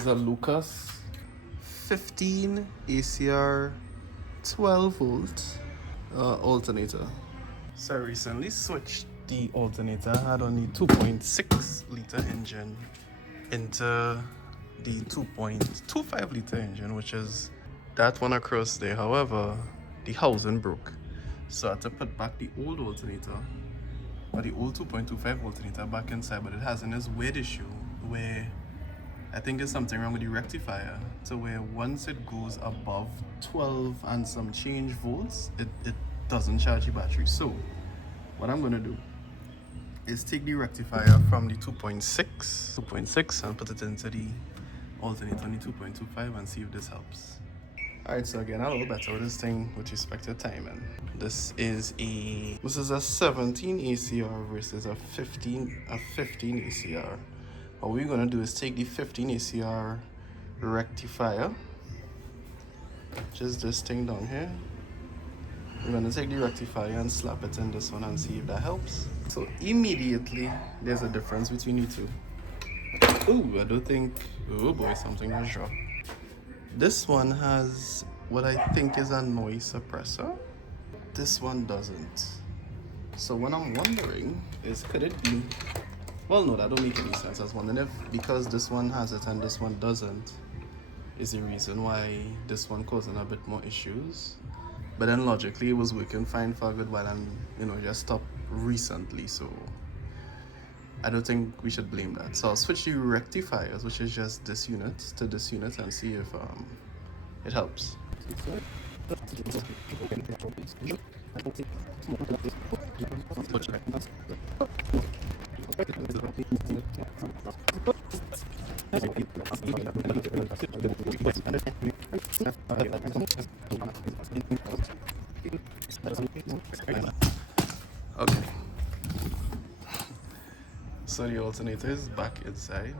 is a Lucas 15 ACR 12 volt alternator. So I recently switched the alternator. I had on the 2.6 liter engine into the 2.25 liter engine, which is that one across there. However, the housing broke, so I had to put back the old alternator, or the old 2.25 alternator, back inside. But it has this weird issue where I think there's something wrong with the rectifier, to where once it goes above 12 and some change volts, it doesn't charge the battery. So what I'm gonna do is take the rectifier from the 2.6 and put it into the alternator on the 2.25 and see if this helps. Alright, so again, a little better with this thing with respect to timing. This is a 17 ACR versus a 15 ACR. What we're gonna do is take the 15 ACR rectifier, just this thing down here. We're gonna take the rectifier and slap it in this one and see if that helps. So immediately there's a difference between the two. Oh, I do think, oh boy, something was dropped. This one has what I think is a noise suppressor. This one doesn't. So what I'm wondering is, could it be, well, no, that don't make any sense. I was wondering if, because this one has it and this one doesn't, is the reason why this one causing a bit more issues. But then logically it was working fine for a good while and, you know, just stopped recently. So I don't think we should blame that. So I'll switch the rectifiers, which is just this unit, to this unit and see if it helps. Okay. So the alternator is back inside.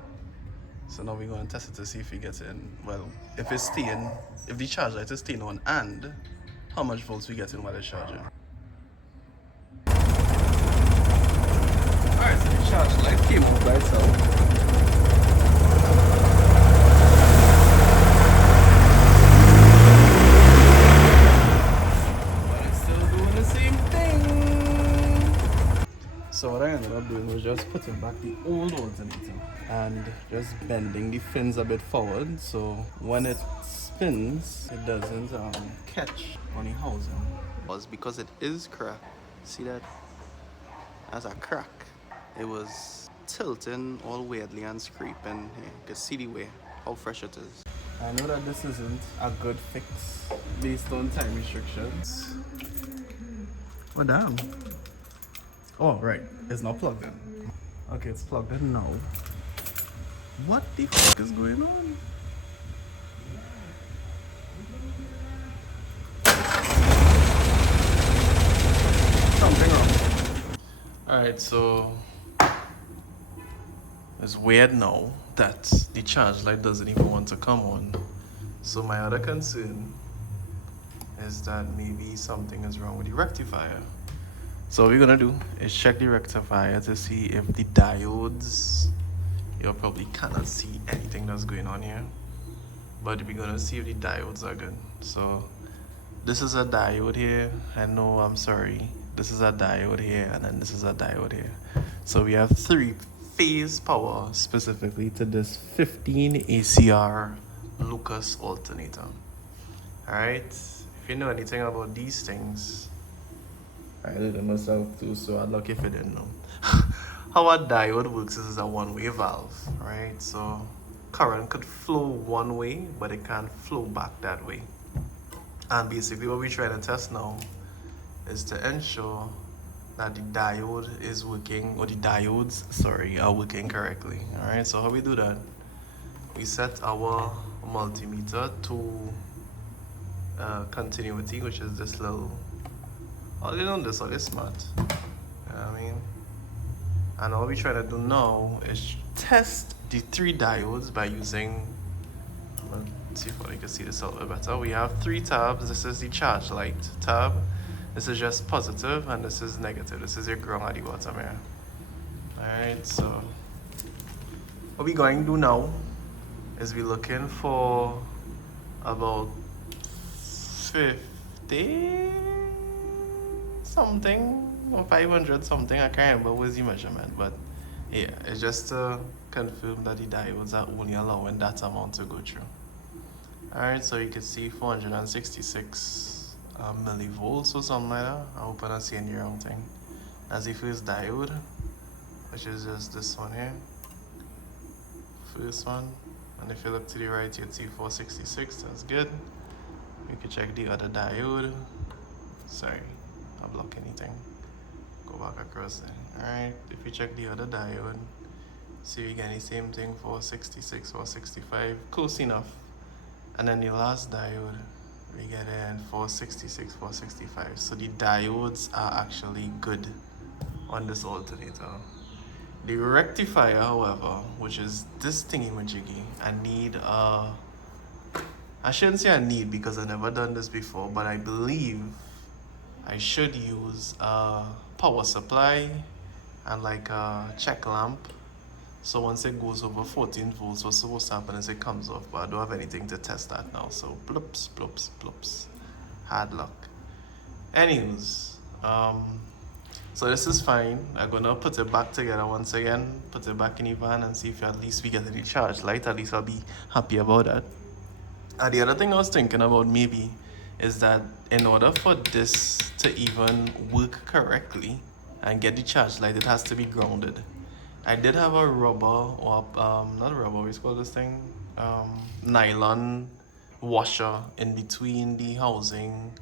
So now we're going to test it to see if it gets in. Well, if it's staying, if the charge light is staying on, and how much volts we get in while it's charging. Alright, so the charge light came on by itself. So what I ended up doing was just putting back the old alternator and just bending the fins a bit forward, so when it spins, it doesn't catch on the housing. Was because it is cracked. See that? As a crack, it was tilting all weirdly and scraping. Here, you can see the way, how fresh it is. I know that this isn't a good fix based on time restrictions. Oh damn. Oh, right. It's not plugged in. Okay, it's plugged in now. What the fuck is going on? Something wrong. Alright, so it's weird now that the charge light doesn't even want to come on. So my other concern is that maybe something is wrong with the rectifier. So what we're gonna do is check the rectifier to see if the diodes, you'll probably cannot see anything that's going on here, but we're gonna see if the diodes are good. So this is a diode here. I'm sorry. This is a diode here, and then this is a diode here. So we have 3-phase power specifically to this 15 ACR Lucas alternator. Alright, if you know anything about these things, I did it myself too, so I'd lucky if I didn't know. How a diode works is a one-way valve, right? So current could flow one way, but it can't flow back that way. And basically what we're trying to test now is to ensure that the diode is working, or the diodes, sorry, are working correctly. Alright, so how we do that? We set our multimeter to continuity, which is this little, all in on this, all is smart. You know what I mean? And all we're trying to do now is test the 3 diodes by using, let's see if I can see this a little bit better. We have 3 tabs. This is the charge light tab. This is just positive, and this is negative. This is your ground at the bottom here. Alright, so what we're going to do now is we're looking for about 50 something or 500 something. I can't remember what's the measurement, but yeah, it's just to confirm that the diodes are only allowing that amount to go through. Alright, so you can see 466 millivolts or something like that. I hope I don't see any wrong thing. That's the first diode, which is just this one here. First one. And if you look to the right, you'd see 466. That's good. We can check the other diode. Sorry, I block anything. Go back across there. Alright, if you check the other diode, see we get the same thing, 466, 465. Close enough. And then the last diode, we get in 466, 465. So the diodes are actually good on this alternator. The rectifier, however, which is this thingy-majiggy, I shouldn't say I need because I've never done this before, but I believe I should use a power supply and like a check lamp. So once it goes over 14 volts, what's supposed to happen is it comes off, but I don't have anything to test that now. So bloops, bloops, bloops. Hard luck. Anyways, so this is fine. I'm gonna put it back together once again, put it back in the van and see if at least we get any charge light. At least I'll be happy about that. And the other thing I was thinking about maybe is that in order for this to even work correctly and get the charge light, it has to be grounded. I did have a rubber, or not rubber, what's called this thing? Nylon washer in between the housing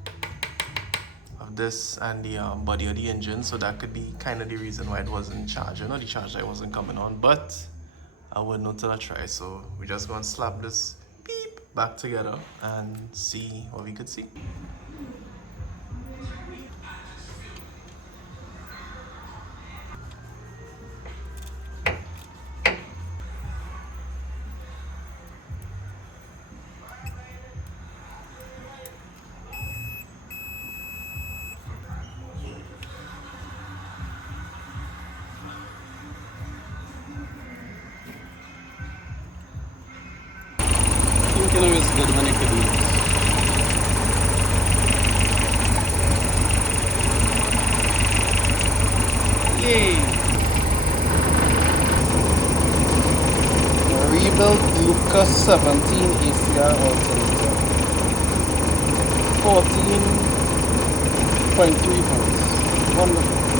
of this and the body of the engine, so that could be kind of the reason why it wasn't charging, or the charge light wasn't coming on, but I wouldn't know till I try. So we're just going to slap this beep back together and see what we could see. Thinking is good when you could use. Yay! Rebuilt Lucas 17 ACR alternator. 14.3 volts. Wonderful.